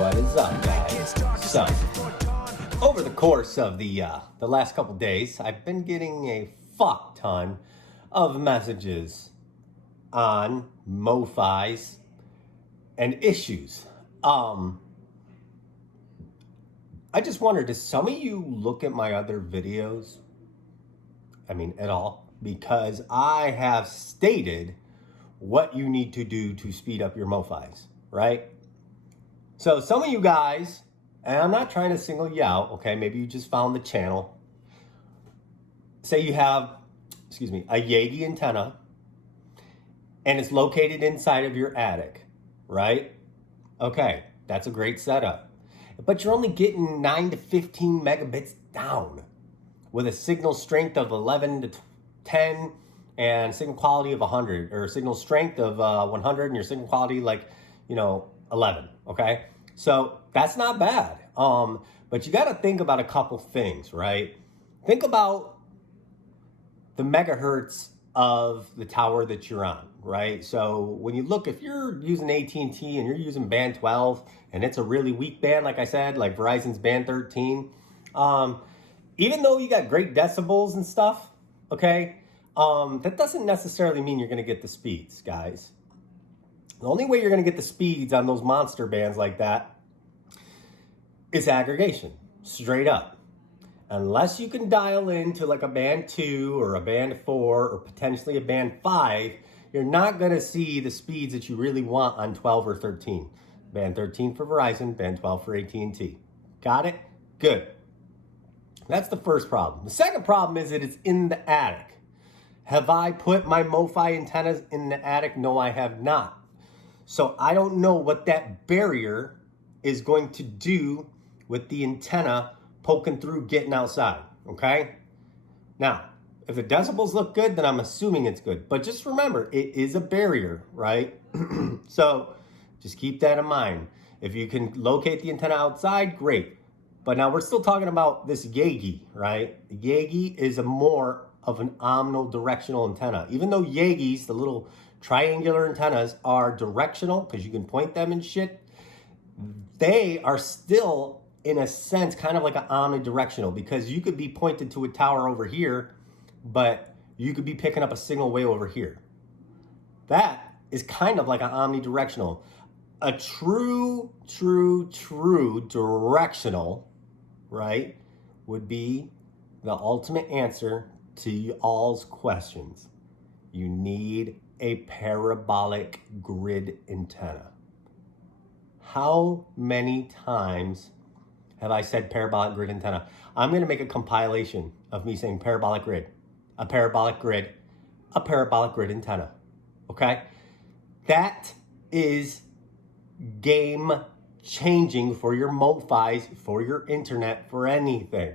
What is up, guys? So, over the course of the last couple days, I've been getting a fuck ton of messages on Mofis and issues. I just wondered, does some of you look at my other videos? I mean, at all? Because I have stated what you need to do to speed up your Mofis, right? So some of you guys, and I'm not trying to single you out, okay? Maybe you just found the channel. Say you have, a Yagi antenna, and it's located inside of your attic, right? Okay, that's a great setup. But you're only getting 9 to 15 megabits down with a signal strength of 11 to 10 and signal quality of 100, or signal strength of 100 and your signal quality 11, okay? So that's not bad. But you got to think about a couple things, right? Think about the megahertz of the tower that you're on, right? So when you look, if you're using AT&T and you're using band 12 and it's a really weak band, like I said, like Verizon's band 13, even though you got great decibels and stuff, okay, that doesn't necessarily mean you're going to get the speeds, guys. The only way you're going to get the speeds on those monster bands like that is aggregation, straight up. Unless you can dial into like a band 2 or a band 4 or potentially a band 5, you're not going to see the speeds that you really want on 12 or 13. Band 13 for Verizon, band 12 for AT&T. Got it? Good. That's the first problem. The second problem is that it's in the attic. Have I put my Mofi antennas in the attic? No, I have not. So I don't know what that barrier is going to do with the antenna poking through, getting outside, okay? Now, if the decibels look good, then I'm assuming it's good. But just remember, it is a barrier, right? So just keep that in mind. If you can locate the antenna outside, great. But now we're still talking about this Yagi, right? The Yagi is a more of an omnidirectional antenna. Even though Yagis, the little triangular antennas, are directional because you can point them and shit, they are still, in a sense, kind of like an omnidirectional, because you could be pointed to a tower over here, but you could be picking up a signal way over here. That is kind of like an omnidirectional. A true directional, right, would be the ultimate answer to all's questions. You need a parabolic grid antenna. How many times have I said parabolic grid antenna? I'm going to make a compilation of me saying parabolic grid, a parabolic grid, a parabolic grid antenna. Okay? That is game changing for your Mofis, for your internet, for anything.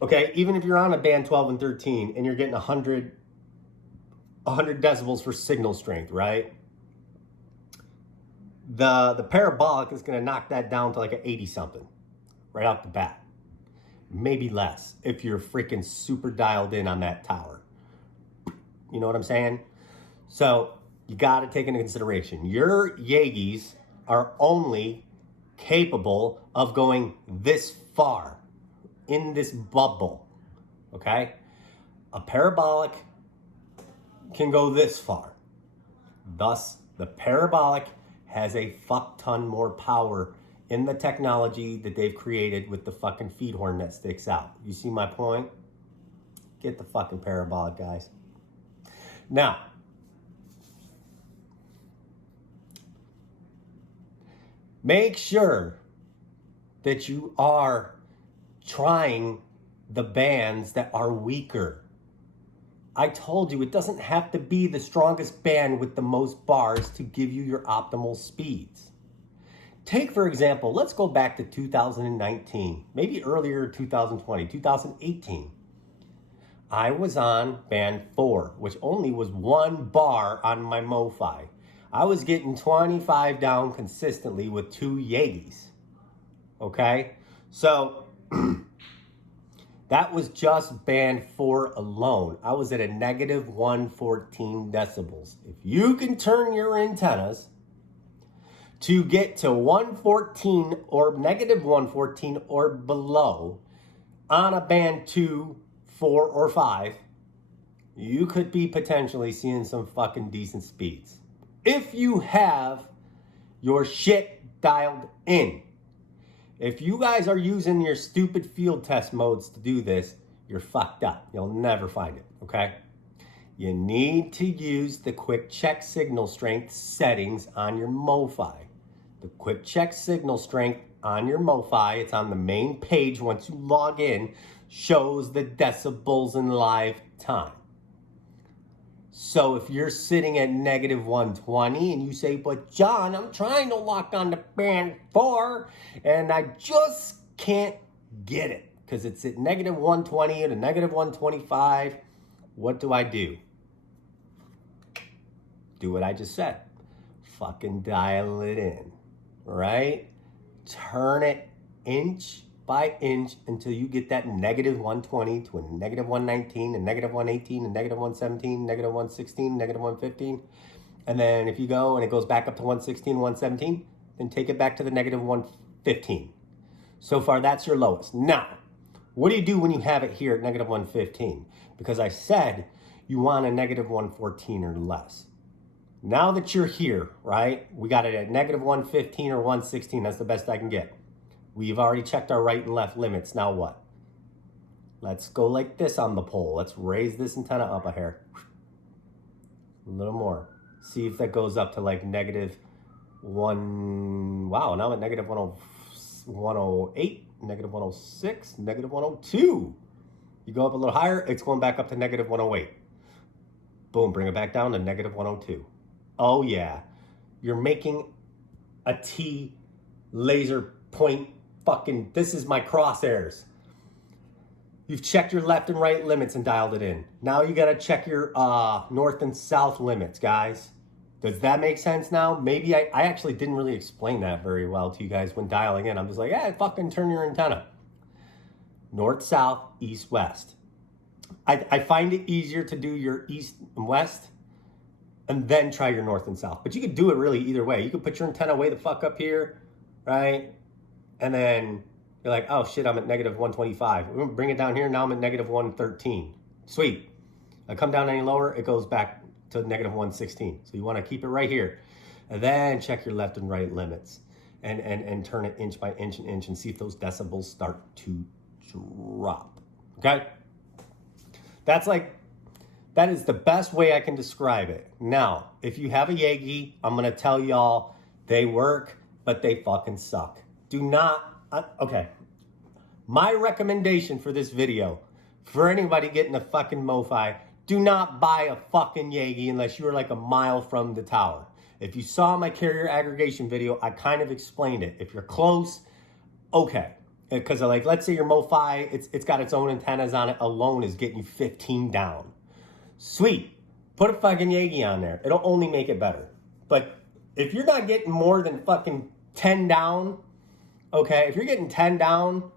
Okay? Even if you're on a band 12 and 13 and you're getting 100 decibels for signal strength, right? The parabolic is going to knock that down to like an 80 something right off the bat. Maybe less if you're freaking super dialed in on that tower. You know what I'm saying? So you got to take into consideration your Yagis are only capable of going this far in this bubble. Okay? A parabolic can go this far. Thus, the parabolic has a fuck ton more power in the technology that they've created with the fucking feed horn that sticks out. You see my point? Get the fucking parabolic, guys. Now, make sure that you are trying the bands that are weaker. I told you, it doesn't have to be the strongest band with the most bars to give you your optimal speeds. Take, for example, let's go back to 2019, maybe earlier 2020, 2018. I was on band 4, which only was 1 bar on my Mofi. I was getting 25 down consistently with 2 Yagis. Okay? So that was just band 4 alone. I was at a negative 114 decibels. If you can turn your antennas to get to 114 or negative 114 or below on a band 2, 4, or 5, you could be potentially seeing some fucking decent speeds. If you have your shit dialed in. If you guys are using your stupid field test modes to do this, you're fucked up. You'll never find it, okay? You need to use the quick check signal strength settings on your Mofi. The quick check signal strength on your Mofi, it's on the main page once you log in, shows the decibels in live time. So if you're sitting at negative 120 and you say, but John, I'm trying to lock on to band 4 and I just can't get it because it's at negative 120 to negative 125, what do? Do what I just said. Fucking dial it in, right? Turn it inch by inch until you get that negative 120 to a negative 119, a negative 118, a negative 117, negative 116, negative 115. And then if you go and it goes back up to 116, 117, then take it back to the negative 115. So far, that's your lowest. Now, what do you do when you have it here at negative 115? Because I said you want a negative 114 or less. Now that you're here, right, we got it at negative 115 or 116. That's the best I can get. We've already checked our right and left limits. Now what? Let's go like this on the pole. Let's raise this antenna up a hair. A little more. See if that goes up to like negative 1. Wow, now I'm at negative 108, negative 106, negative 102. You go up a little higher, it's going back up to negative 108. Boom, bring it back down to negative 102. Oh yeah, you're making a T laser point fucking, this is my crosshairs. You've checked your left and right limits and dialed it in. Now you gotta check your north and south limits, guys. Does that make sense now? Maybe I actually didn't really explain that very well to you guys when dialing in. I'm just like, yeah, fucking turn your antenna. North, south, east, west. I find it easier to do your east and west and then try your north and south. But you could do it really either way. You could put your antenna way the fuck up here, right? And then you're like, oh shit, I'm at negative 125. We're gonna bring it down here. Now I'm at negative 113. Sweet. I come down any lower, it goes back to negative 116. So you wanna keep it right here. And then check your left and right limits and turn it inch by inch and see if those decibels start to drop, okay? That is the best way I can describe it. Now, if you have a Yagi, I'm gonna tell y'all they work, but they fucking suck. Do not, okay. My recommendation for this video, for anybody getting a fucking Mofi, do not buy a fucking Yagi unless you're like a mile from the tower. If you saw my carrier aggregation video, I kind of explained it. If you're close, okay. Because like, let's say your Mofi, it's got its own antennas on it alone is getting you 15 down. Sweet, put a fucking Yagi on there. It'll only make it better. But if you're not getting more than fucking 10 down, okay, if you're getting 10 down,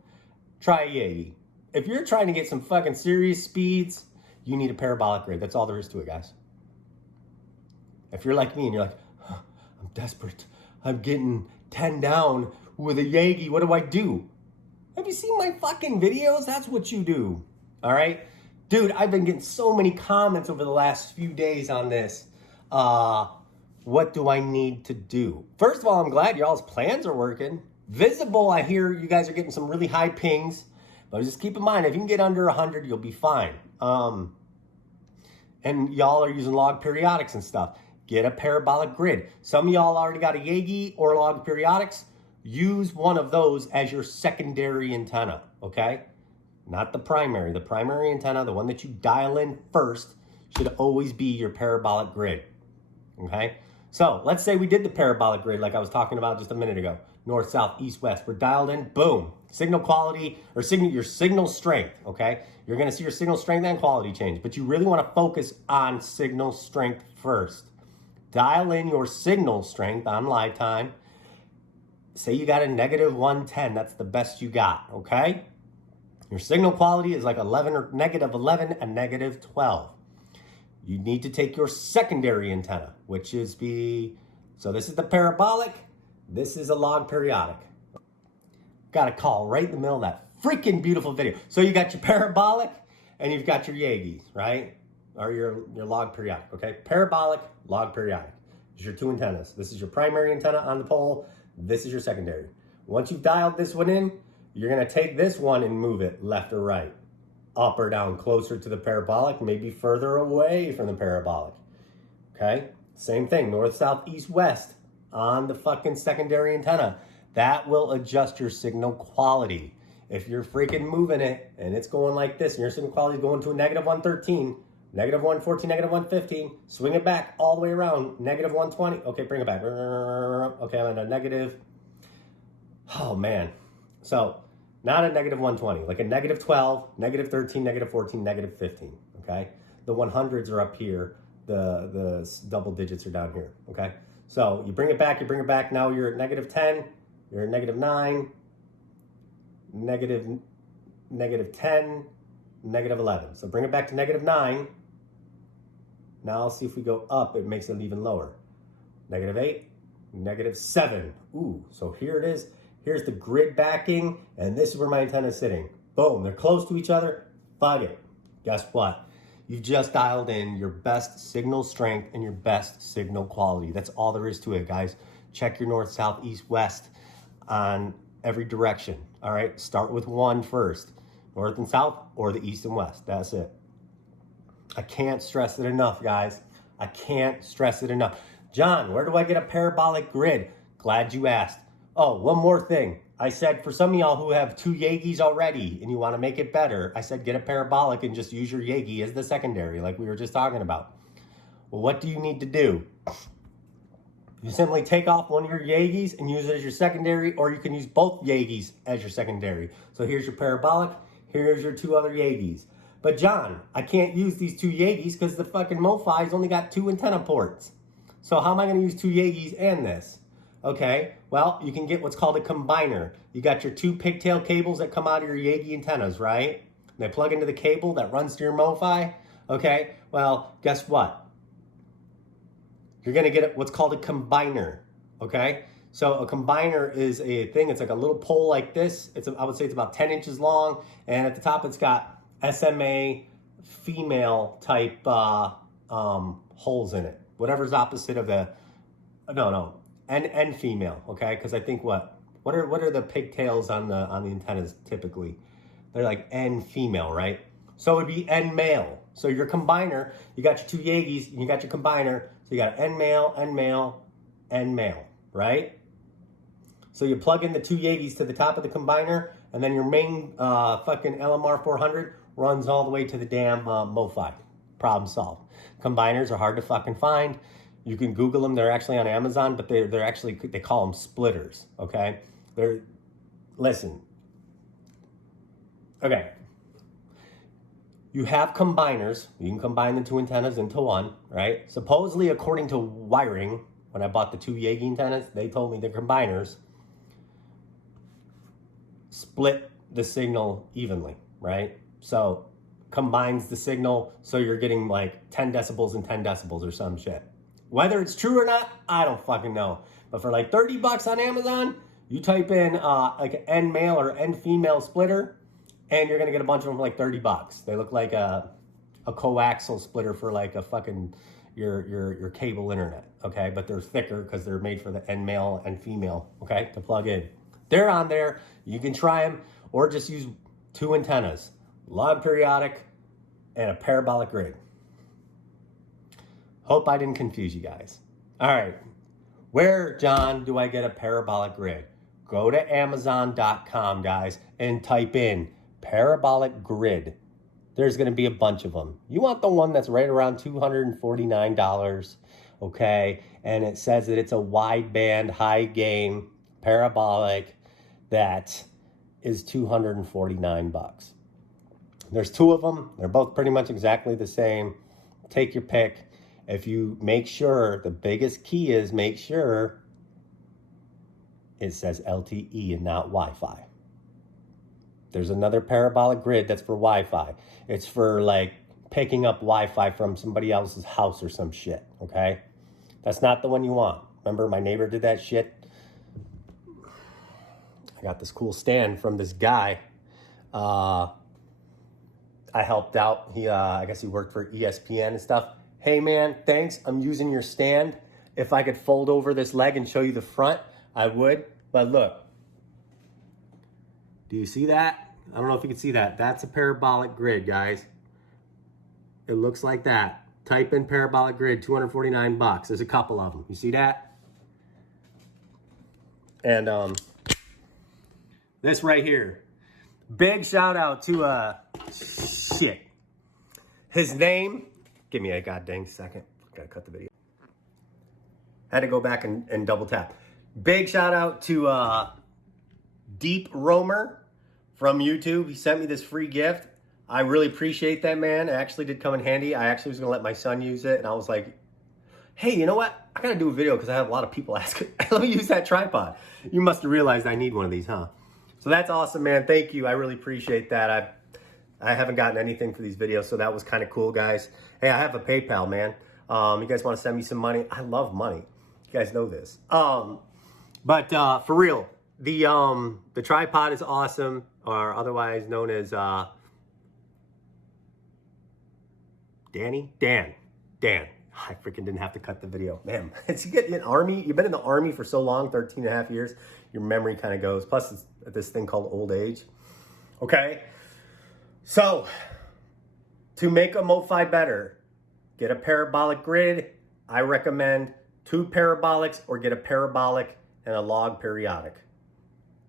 try a Yagi. If you're trying to get some fucking serious speeds, you need a parabolic grid. That's all there is to it, guys. If you're like me and you're like, oh, I'm desperate. I'm getting 10 down with a Yagi. What do I do? Have you seen my fucking videos? That's what you do. All right? Dude, I've been getting so many comments over the last few days on this. What do I need to do? First of all, I'm glad y'all's plans are working. Visible, I hear you guys are getting some really high pings. But just keep in mind, if you can get under 100, you'll be fine. And y'all are using log periodics and stuff. Get a parabolic grid. Some of y'all already got a Yagi or log periodics. Use one of those as your secondary antenna, okay? Not the primary. The primary antenna, the one that you dial in first, should always be your parabolic grid, okay? So let's say we did the parabolic grid like I was talking about just a minute ago. North, south, east, west. We're dialed in, boom. Signal quality, or your signal strength, okay? You're gonna see your signal strength and quality change, but you really wanna focus on signal strength first. Dial in your signal strength on live time. Say you got a negative 110, that's the best you got, okay? Your signal quality is like 11 or negative 11 and negative 12. You need to take your secondary antenna, which is so this is the parabolic, This is a log periodic. Got a call right in the middle of that freaking beautiful video. So you got your parabolic and you've got your Yeagis, right? Or your log periodic, okay? Parabolic, log periodic. These are your two antennas. This is your primary antenna on the pole. This is your secondary. Once you've dialed this one in, you're gonna take this one and move it left or right, up or down, closer to the parabolic, maybe further away from the parabolic, okay? Same thing, north, south, east, west on the fucking secondary antenna. That will adjust your signal quality. If you're freaking moving it and it's going like this and your signal quality is going to a negative 113, negative 114, negative 115, swing it back all the way around, negative 120. Okay, bring it back. Okay, I'm at a negative. Oh man. So not a negative 120, like a negative 12, negative 13, negative 14, negative 15. Okay. The 100s are up here. The double digits are down here. Okay. So you bring it back, Now you're at negative 10, you're at negative 9, negative 10, negative 11. So bring it back to negative 9. Now I'll see if we go up, it makes it even lower. Negative 8, negative 7. Ooh, so here it is. Here's the grid backing, and this is where my antenna is sitting. Boom, they're close to each other. Fuck it. Guess what? You just dialed in your best signal strength and your best signal quality. That's all there is to it, guys. Check your north, south, east, west on every direction. All right, start with one first. North and south or the east and west. That's it. I can't stress it enough, guys. I can't stress it enough. John, where do I get a parabolic grid? Glad you asked. Oh, one more thing. I said for some of y'all who have two Yeagis already and you want to make it better, I said get a parabolic and just use your Yeagi as the secondary like we were just talking about. Well, what do you need to do? You simply take off one of your Yeagis and use it as your secondary, or you can use both Yeagis as your secondary. So here's your parabolic, here's your two other Yeagis. But John, I can't use these two Yeagis because the fucking Mofi's only got two antenna ports. So how am I going to use two Yeagis and this? Okay, well, you can get what's called a combiner. You got your two pigtail cables that come out of your Yeagi antennas, right? They plug into the cable that runs to your Mofi. Okay, well, guess what? You're gonna get what's called a combiner, okay? So a combiner is a thing, it's like a little pole like this. I would say it's about 10 inches long, and at the top it's got SMA female type holes in it. Whatever's opposite of the, N female, okay? Because I think what are the pigtails on the antennas typically? They're like N female, right? So it would be N male. So your combiner, you got your two Yeagis, and you got your combiner. So you got N male, N male, N male, right? So you plug in the two Yeagis to the top of the combiner, and then your main fucking LMR 400 runs all the way to the damn Mofi. Problem solved. Combiners are hard to fucking find. You can Google them. They're actually on Amazon, but they're actually, they call them splitters, okay? Listen. Okay. You have combiners. You can combine the two antennas into one, right? Supposedly, according to wiring, when I bought the two Yeagi antennas, they told me the combiners split the signal evenly, right? So combines the signal so you're getting like 10 decibels and 10 decibels or some shit. Whether it's true or not, I don't fucking know. But for like $30 on Amazon, you type in like an N male or N female splitter, and you're gonna get a bunch of them for like $30. They look like a coaxial splitter for like a fucking your cable internet, okay? But they're thicker because they're made for the N male and female, okay, to plug in. They're on there. You can try them, or just use two antennas, log periodic and a parabolic grid. Hope I didn't confuse you guys. All right, where, John, do I get a parabolic grid? Go to Amazon.com, guys, and type in parabolic grid. There's gonna be a bunch of them. You want the one that's right around $249, okay? And it says that it's a wideband, high gain, parabolic that is $249. There's two of them. They're both pretty much exactly the same. Take your pick. If you make sure, the biggest key is make sure it says LTE and not Wi-Fi. There's another parabolic grid that's for Wi-Fi. It's for like picking up Wi-Fi from somebody else's house or some shit, okay? That's not the one you want. Remember my neighbor did that shit? I got this cool stand from this guy. I helped out. I guess he worked for ESPN and stuff. Hey man, thanks. I'm using your stand. If I could fold over this leg and show you the front, I would. But look, do you see that? I don't know if you can see that. That's a parabolic grid, guys. It looks like that. Type in parabolic grid, 249 bucks. There's a couple of them. You see that? And this right here. Big shout out to shit. His name, give me a goddamn second. Gotta cut the video. Had to go back and double tap. Big shout out to Deep Roamer from YouTube. He sent me this free gift. I really appreciate that, man. It actually did come in handy. I actually was gonna let my son use it, and I was like, hey, you know what? I gotta do a video because I have a lot of people asking, let me use that tripod. You must have realized I need one of these, huh? So that's awesome, man. Thank you. I really appreciate that. I haven't gotten anything for these videos, so that was kind of cool, guys. Hey, I have a PayPal, man. You guys want to send me some money? I love money. You guys know this. But for real, the tripod is awesome, or otherwise known as Dan. I freaking didn't have to cut the video. Man, it's you get in army. You've been in the army for so long, 13 and a half years. Your memory kind of goes. Plus, it's this thing called old age. Okay. So, to make a Mofi better, get a parabolic grid. I recommend 2 parabolics or get a parabolic and a log periodic.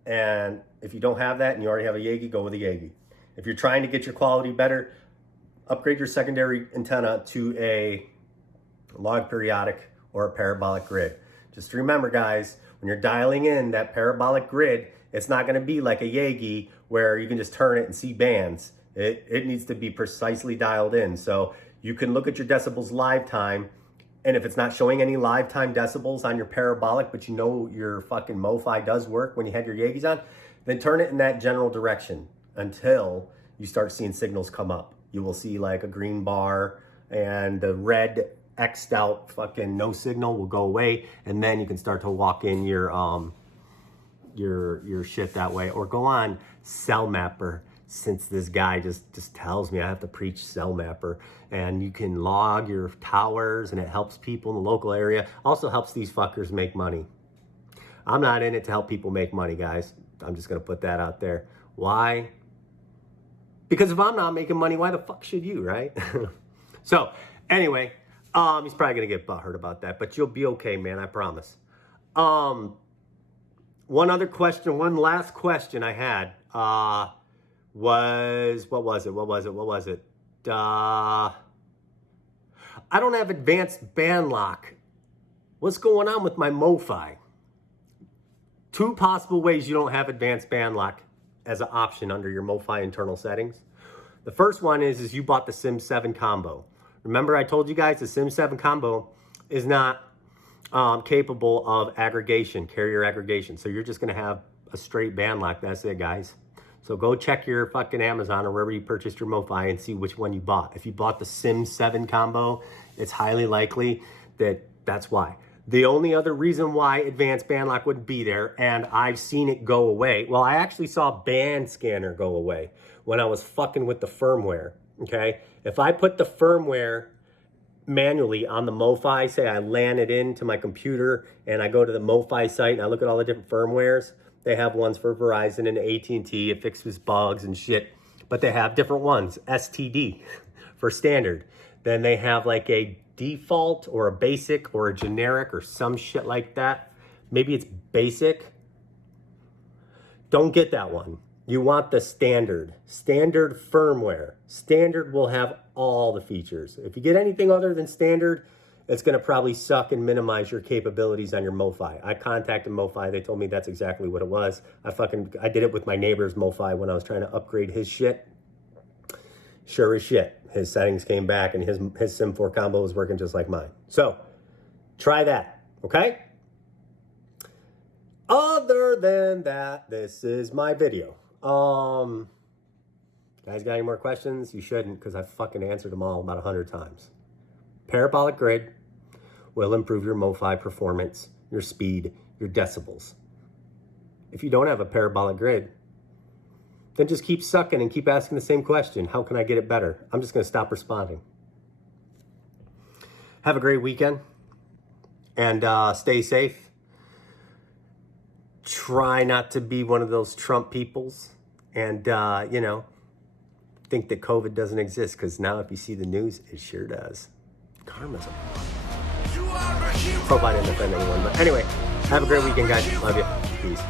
And if you don't have that and you already have a Yagi, go with a Yagi. If you're trying to get your quality better, upgrade your secondary antenna to a log periodic or a parabolic grid. Just remember, guys, when you're dialing in that parabolic grid, it's not going to be like a Yagi where you can just turn it and see bands. It needs to be precisely dialed in. So you can look at your decibels live time, and if it's not showing any live time decibels on your parabolic, but you know your fucking Mofi does work when you had your Yagis on, then turn it in that general direction until you start seeing signals come up. You will see like a green bar, and the red X'd out fucking no signal will go away, and then you can start to walk in your shit that way. Or go on Cell Mapper, since this guy just tells me I have to preach Cell Mapper, and you can log your towers, and it helps people in the local area. Also helps these fuckers make money. I'm not in it to help people make money, guys. I'm just gonna put that out there. Why? Because if I'm not making money, why the fuck should you, right? So anyway, he's probably gonna get butthurt about that, but you'll be okay, man, I promise. One last question I had was, what was it? I don't have advanced band lock. What's going on with my Mofi? 2 possible ways you don't have advanced band lock as an option under your Mofi internal settings. The first one is you bought the Sim 7 combo. Remember I told you guys the Sim 7 combo is not capable of aggregation, carrier aggregation. So you're just gonna have a straight band lock. That's it, guys. So go check your fucking Amazon or wherever you purchased your Mofi and see which one you bought. If you bought the Sim 7 combo, it's highly likely that that's why. The only other reason why advanced band lock wouldn't be there, and I've seen it go away. Well, I actually saw band scanner go away when I was fucking with the firmware, okay? If I put the firmware manually on the Mofi, say I LAN it into my computer and I go to the Mofi site and I look at all the different firmwares, they have ones for Verizon and AT&T, it fixes bugs and shit, but they have different ones, STD for standard. Then they have like a default or a basic or a generic or some shit like that. Maybe it's basic. Don't get that one. You want the standard firmware. Standard will have all the features. If you get anything other than standard, it's gonna probably suck and minimize your capabilities on your Mofi. I contacted Mofi, they told me that's exactly what it was. I did it with my neighbor's Mofi when I was trying to upgrade his shit. Sure as shit, his settings came back and his Sim 4 combo was working just like mine. So, try that, okay? Other than that, this is my video. Guys got any more questions? You shouldn't, because I've fucking answered them all about 100 times. Parabolic grid will improve your Mofi performance, your speed, your decibels. If if you don't have a parabolic grid, then just keep sucking and keep asking the same question. How can I get it better? I'm just going to stop responding. Have a great weekend and stay safe. Try not to be one of those Trump peoples and, think that COVID doesn't exist, because now if you see the news, it sure does. Karma's a hope I didn't offend anyone. But anyway, have a great weekend, guys. Love you. Peace.